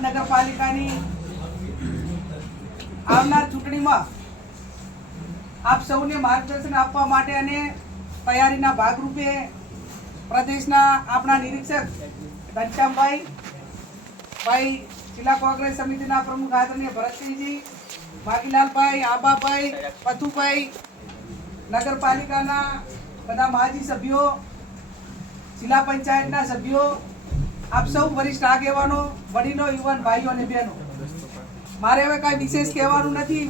થરાદ નગરપાલિકાની આવનાર ચૂંટણીમાં આપ સૌને માર્ગદર્શન આપવા માટે અને તૈયારીના ભાગરૂપે પ્રદેશના આપણા નિરીક્ષક ઘનશ્યામભાઈ, ભાઈ જિલ્લા કોંગ્રેસ સમિતિના પ્રમુખ આદરણીય ભરતસિંહજી ભાગીલાલભાઈ આબાભાઈ, પથુભાઈ, નગરપાલિકાના બધા માજી સભ્યો, જિલ્લા પંચાયતના સભ્યો આપ સૌ વરિષ્ઠ આગેવાનો, વડીલો, યુવાન ભાઈઓ અને બહેનો, મારે હવે કાંઈ વિશેષ કહેવાનું નથી.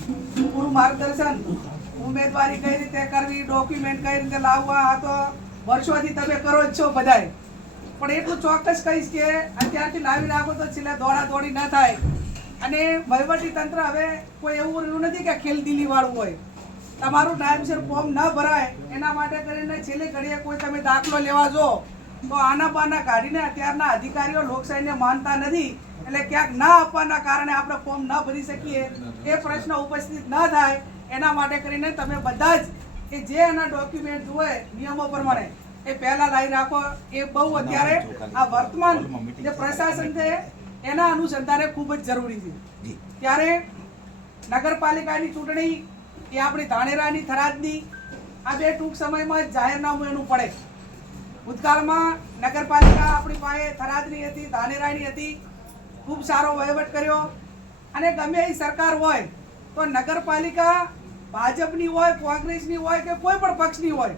પૂરું માર્ગદર્શન ઉમેદવારી કઈ રીતે કરવી ડોક્યુમેન્ટ કઈ રીતે લાવવા, આ તો વર્ષોથી તમે કરો જ છો બધાય. પણ એટલું ચોક્કસ કહીશ કે અત્યારથી લાવી રાખો તો છેલ્લે દોડા દોડી ન થાય. અને વહીવટી તંત્ર હવે કોઈ એવું નથી કે ખેલદિલી વાળું હોય. તમારું ટાઈમસર ફોર્મ ન ભરાય, એના માટે કરીને છેલ્લે ઘડીએ કોઈ તમે દાખલો લેવા જો. તો આના બાના કાઢીને અત્યારના અધિકારીઓ લોકશાહીને માનતા નથી. એટલે ક્યાંક ના આપવાના કારણે આપણે ફોર્મ ન ભરી શકીએ એ પ્રશ્ન ઉપસ્થિત ન થાય એના માટે કરીને તમે બધા જ કે જે એના ડોક્યુમેન્ટ હોય નિયમો પ્રમાણે એ પહેલા લાવી રાખો. એ બહુ અત્યારે આ વર્તમાન જે પ્રશાસન છે એના અનુસંધાને ખૂબ જ જરૂરી છે. ત્યારે નગરપાલિકાની ચૂંટણી એ આપણી ધાણેરાની થરાદની આ બે ટૂંક સમયમાં જ જાહેરનામું એનું પડે. ભૂતકાળમાં નગરપાલિકા આપણી પાસે થરાદની હતી ધાનેરાની હતી. ખૂબ સારો વહીવટ કર્યો. અને ગમે એ સરકાર હોય, તો નગરપાલિકા ભાજપની હોય, કોંગ્રેસની હોય કે કોઈ પણ પક્ષની હોય,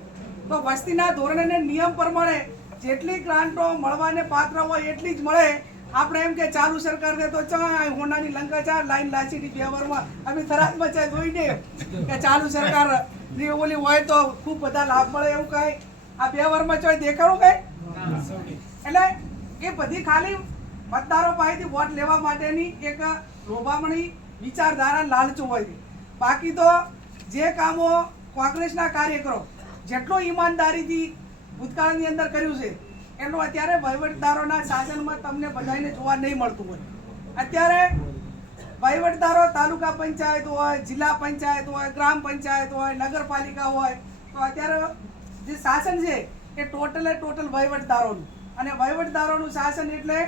તો વસ્તીના ધોરણે નિયમ પ્રમાણે જેટલી ગ્રાન્ટો મળવાને પાત્ર હોય એટલી જ મળે. આપણે એમ કે ચાલુ સરકાર છે તો ચા હોનાની લંકા ચા, લાઈન લાચીની વ્યવહારમાં અમે થરાદમાં ચા જોઈને કે ચાલુ સરકાર ઓલી હોય તો ખૂબ બધા લાભ મળે એવું કઈ. આ બે વ્યવહારમાં ચોય દેખાડું કઈ એટલે એ બધી ખાલી મતદારો પાસેથી વોટ લેવા માટેની એક લોભામણી વિચારધારા લાલચું હોય છે. બાકી તો જે કામો કોંગ્રેસના કાર્યકરો જેટલું ઈમાનદારીથી ભૂતકાળની અંદર કર્યું છે એટલું અત્યારે વહીવટદારોના શાસનમાં તમને બધાને જોવા નહીં મળતું હોય. અત્યારે વહીવટદારો તાલુકા પંચાયત હોય જિલ્લા પંચાયત હોય ગ્રામ પંચાયત હોય નગરપાલિકા હોય તો અત્યારે જે શાસન છે એ ટોટલે ટોટલ વહીવટદારોનું. અને વહીવટદારોનું શાસન એટલે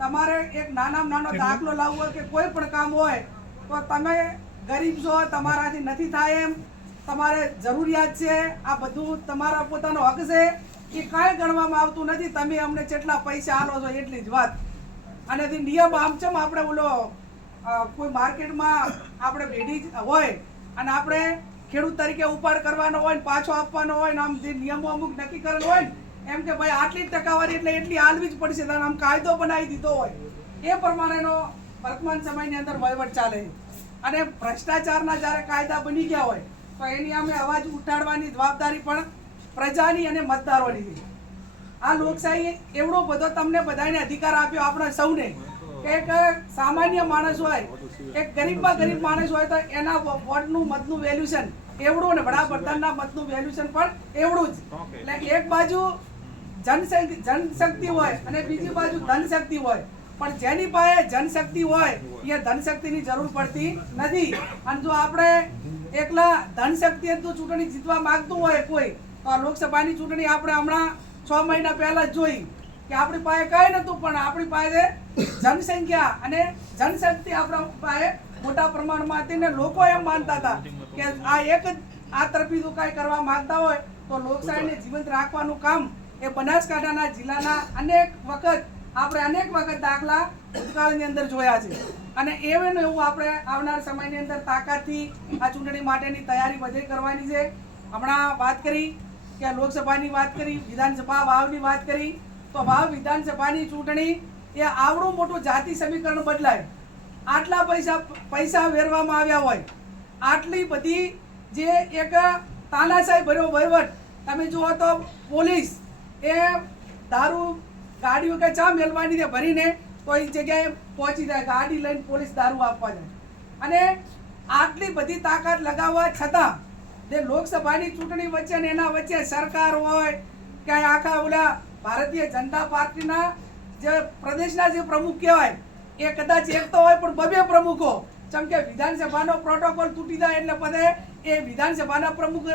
તમારે એક નાનામાં નાનો દાખલો લાવવો હોય કે કોઈ પણ કામ હોય તો તમે ગરીબ છો તમારાથી નથી થાય એમ. તમારે જરૂરિયાત છે આ બધું તમારા પોતાનો હક છે એ કાંઈ ગણવામાં આવતું નથી. તમે અમને જેટલા પૈસા આલો છો એટલી જ વાત. અને નિયમ આમ ચમ આપણે ઓલો કોઈ માર્કેટમાં આપણે ભેડી હોય અને આપણે ખેડૂત તરીકે ઉપાડ કરવાનો હોય ને પાછો આપવાનો હોય ને આમ જે નિયમો અમુક નક્કી કરેલ હોય ને, એમ કે ભાઈ આટલી જ ટકાવારી એટલે એટલી આલવી જ પડશે આમ કાયદો બનાવી દીધો હોય. એ પ્રમાણેનો વર્તમાન સમયની અંદર વહીવટ ચાલે છે. અને ભ્રષ્ટાચારના જ્યારે કાયદા બની ગયા હોય, તો એની અમે અવાજ ઉઠાડવાની જવાબદારી પણ પ્રજાની અને મતદારોની છે. આ લોકશાહી એવડો બધો તમને બધાને અધિકાર આપ્યો આપણે સૌને. કે એક સામાન્ય માણસ હોય એક ગરીબમાં ગરીબ માણસ હોય તો એના વોટનું મતનું વેલ્યુશન એવડું ને વડાપ્રધાનના મતનું વેલ્યુશન પણ એવડું જ. એટલે એક બાજુ જનશક્તિ જનશક્તિ હોય અને બીજી બાજુ ધનશક્તિ હોય. પણ જેની પાસે જનશક્તિ હોય એ ધનશક્તિની જરૂર પડતી નથી. અને જો આપણે એકલા ધનશક્તિ તો ચૂંટણી જીતવા માંગતું હોય કોઈ તો આ લોકસભાની ચૂંટણી આપણે હમણાં છ મહિના પહેલા જ જોઈ. કે આપણી પાસે કઈ નતું પણ આપણી પાસે જનસંખ્યા અને જનશક્તિ આપણા પાસે મોટા પ્રમાણમાં હતી ને લોકો એમ માનતા હતા કે આ એક જ, આ તરફી જો કાંઈ કરવા માંગતા હોય તો લોકશાહીને જીવંત રાખવાનું કામ એ બનાસકાંઠાના જિલ્લાના અનેક વખત, આપણે અનેક વખત દાખલા ભૂતકાળની અંદર જોયા છે. અને એવું એવું આપણે આવનાર સમયની અંદર તાકાતથી આ ચૂંટણી માટેની તૈયારી બધે કરવાની છે. હમણાં વાત કરી કે લોકસભાની વાત કરી, વિધાનસભા વાવની વાત કરી તો ભાવ વિધાનસભાની ચૂંટણી એ આવડું મોટું જાતિ સમીકરણ બદલાય. આટલા પૈસા પૈસા વેરવામાં આવ્યા હોય. આટલી બધી જે એક તાનાશાહી ભર્યો વહીવટ, તમે જુઓ તો પોલીસ એ દારૂ, ગાડીઓ કે ચા મેળવાની તે ભરીને એ જગ્યાએ પહોંચી જાય ગાડી લઈને પોલીસ દારૂ આપવા જાય. અને આટલી બધી તાકાત લગાવવા છતાં જે લોકસભાની ચૂંટણી વચ્ચે ને એના વચ્ચે સરકાર હોય કે આખા ઓલા ભારતીય જનતા પાર્ટીના જે પ્રદેશના જે પ્રમુખ કહેવાય, એ કદાચ એક તો હોય પણ બબે પ્રમુખો. જેમ કે વિધાનસભાનો પ્રોટોકોલ તૂટી જાય એટલે પદે એ વિધાનસભાના પ્રમુખ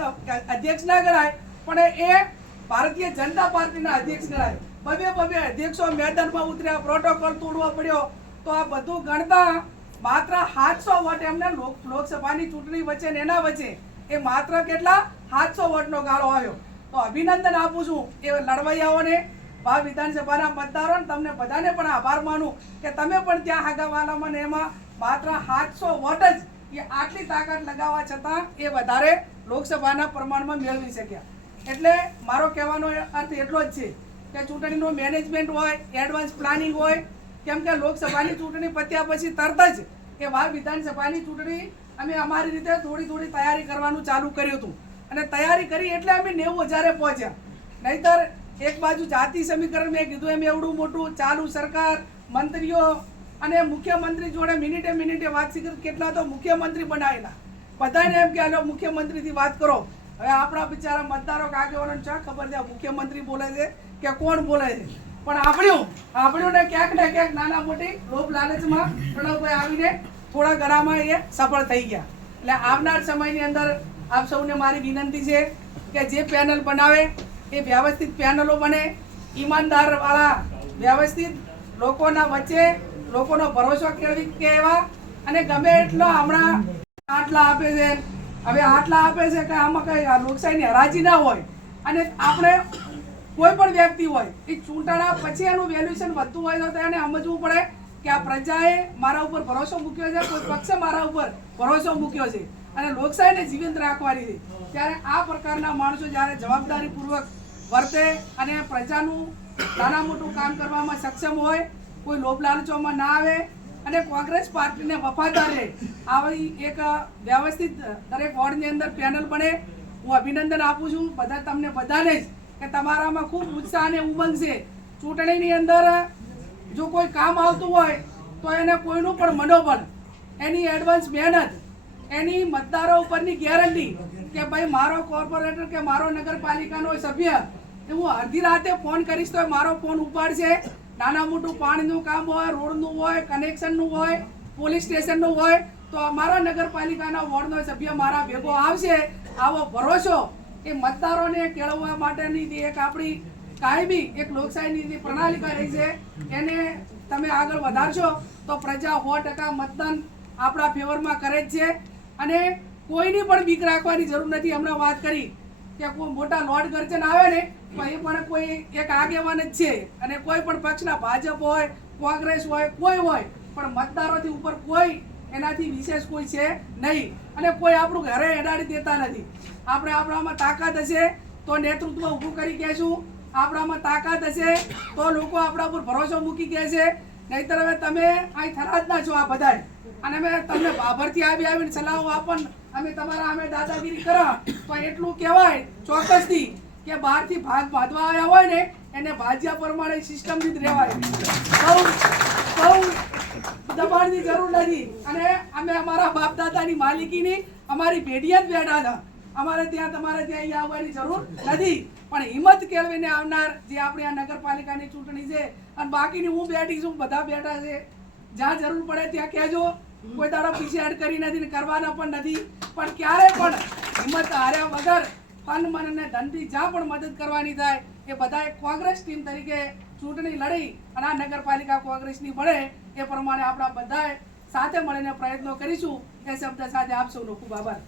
અધ્યક્ષ ના ગણાય, પણ એ ભારતીય જનતા પાર્ટીના અધ્યક્ષ ગણાય. બબે બબે અધ્યક્ષો મેદાનમાં ઉતર્યા પ્રોટોકોલ તોડવો પડ્યો. તો આ બધું ગણતા માત્ર સાતસો વોટ એમને લોક- લોકસભાની ચૂંટણી વચ્ચે ને એના વચ્ચે, એ માત્ર કેટલા? સાતસો વોટનો ગાળો આવ્યો. તો અભિનંદન આપું છું એ લડવૈયાઓને ભાવ વિધાનસભાના મતદારોને તમને બધાને પણ આભાર માનું કે તમે પણ ત્યાં હાગાવાલામાં ને એમાં માત્ર સાતસો વોટ જ એ આટલી તાકાત લગાવવા છતાં એ વધારે લોકસભાના પ્રમાણમાં મેળવી શક્યા. એટલે મારો કહેવાનો અર્થ એટલો જ છે કે ચૂંટણીનું મેનેજમેન્ટ હોય એડવાન્સ પ્લાનિંગ હોય, કેમ કે લોકસભાની ચૂંટણી પત્યા પછી તરત જ એ વાવ વિધાનસભાની ચૂંટણી અમે અમારી રીતે થોડી થોડી તૈયારી કરવાનું ચાલુ કર્યું હતું. અને તૈયારી કરી એટલે અમે નેવું હજારે પહોંચ્યા. નહીતર એક બાજુ જાતિ સમીકરણ મેં કીધું, એમ એવડું મોટું, ચાલુ સરકાર, મંત્રીઓ અને મુખ્યમંત્રી જોડે મિનિટે મિનિટે વાતચીત કેટલા તો મુખ્યમંત્રી બનાવેલા બધાને એમ કે, હાલો, મુખ્યમંત્રીથી વાત કરો. હવે આપણા બિચારા મતદારો કે આગેવાનોને ચા ખબર છે મુખ્યમંત્રી બોલે છે કે કોણ બોલે છે? પણ આપણું આપણું ને ક્યાંક ને ક્યાંક નાના મોટી લોભ લાલચમાં પ્રણવભાઈ આવીને થોડા ઘણામાં એ સફળ થઈ ગયા. એટલે આવનાર સમયની અંદર આપ સૌને મારી વિનંતી છે કે જે પેનલ બનાવે, એ વ્યવસ્થિત પેનલો બને. ઈમાનદાર વાળા વ્યવસ્થિત લોકોના વચ્ચે લોકોનો ભરોસો કેળવી કહેવા અને ગમે એટલો હમણાં આટલા આપે છે, હવે આટલા આપે છે કે આમાં કઈ લોકશાહીની હરાજી ના હોય અને આપણે કોઈ પણ વ્યક્તિ હોય, એ ચૂંટણા પછી એનું વેલ્યુએશન વધતું હોય તો એને સમજવું પડે કે આ પ્રજાએ મારા ઉપર ભરોસો મૂક્યો છે, કોઈ પક્ષે મારા ઉપર ભરોસો મૂક્યો છે. અને લોકશાહીને જીવંત રાખવાની. ત્યારે આ પ્રકારના માણસો જ્યારે જવાબદારીપૂર્વક વર્તે અને પ્રજાનું નાના મોટું કામ કરવામાં સક્ષમ હોય, કોઈ લોભ લાલચોમાં ના આવે અને કોંગ્રેસ પાર્ટીને વફાદાર રહે, આવી એક વ્યવસ્થિત દરેક વોર્ડની અંદર પેનલ બને. હું અભિનંદન આપું છું બધા તમને બધાને જ કે તમારામાં ખૂબ ઉત્સાહ અને ઉમંગ છે. ચૂંટણીની અંદર જો કોઈ કામ આવતું હોય તો એને કોઈનું પણ મનોબળ, એની એડવાન્સ મહેનત એની મતદારો ઉપરની ગેરંટી કે ભાઈ મારો કોર્પોરેટર કે મારો નગરપાલિકાનો સભ્ય હું અડધી રાતે ફોન કરીશ તો મારો ફોન ઉપાડશે. નાના મોટું પાણીનું કામ હોય, રોડનું હોય કનેક્શનનું હોય પોલીસ સ્ટેશનનું હોય, તો અમારા નગરપાલિકાના વોર્ડનો સભ્ય મારા ભેગો આવશે. આવો ભરોસો એ મતદારોને કેળવવા માટેની જે એક આપણી કાયમી એક લોકશાહીની જે પ્રણાલિકા રહી છે, એને તમે આગળ વધારશો તો પ્રજા સો ટકા મતદાન આપણા ફેવરમાં કરે જ છે. અને કોઈની પણ બીક રાખવાની જરૂર નથી. હમણાં વાત કરી કે કોઈ મોટા લોર્ડ ગર્જન આવે ને એ પણ કોઈ એક આગેવાન જ છે. અને કોઈ પણ પક્ષના ભાજપ હોય, કોંગ્રેસ હોય, કોઈ હોય, પણ મતદારોથી ઉપર કોઈ એનાથી વિશેષ કોઈ છે નહીં. અને કોઈ આપણું ઘરે એડાડી દેતા નથી. આપણે આપણામાં તાકાત હશે તો નેતૃત્વ ઊભું કરી કહેશું. આપણામાં તાકાત હશે તો લોકો આપણા ઉપર ભરોસો મૂકી કહે છે નહીતર હવે તમે અહીં થરાદના છો આ બધાય. અને અમે તમને ભાભરથી આવી આવીને સલાહો આપણ અમે તમારા અમે દાદાગીરી કરા. તો એટલું કહેવાય ચોક્કસથી કે બહારથી ભાગ બાંધવા આવ્યા હોય ને, એને ભાજ્યા પ્રમાણે સિસ્ટમથી જ રહેવાય. સૌ સૌ દબાણની જરૂર નથી. અને અમે અમારા બાપ દાદાની માલિકીની અમારી ભેડિયા જ બેઠા હતા. અમારે ત્યાં, તમારે ત્યાં અહીંયા આવવાની જરૂર નથી. પણ હિંમત કેળવીને આવનાર જે આપણી આ નગરપાલિકાની ચૂંટણી છે, અને બાકીની હું બેઠી છું, બધા બેઠા છે. જ્યાં જરૂર પડે ત્યાં કહેજો. કોઈ તારો પીછેહટ કરી નથી ને કરવાનો પણ નથી. પણ ક્યારે પણ હિંમત હાર્યા વગર ફન, મન અને ધનથી જ્યાં પણ મદદ કરવાની થાય, એ બધાએ કોંગ્રેસ ટીમ તરીકે ચૂંટણી લડી અને આ નગરપાલિકા કોંગ્રેસની બને એ પ્રમાણે આપણા બધાએ સાથે મળીને પ્રયત્નો કરીશું. એ શબ્દ સાથે આપ સૌનો ખૂબ આભાર.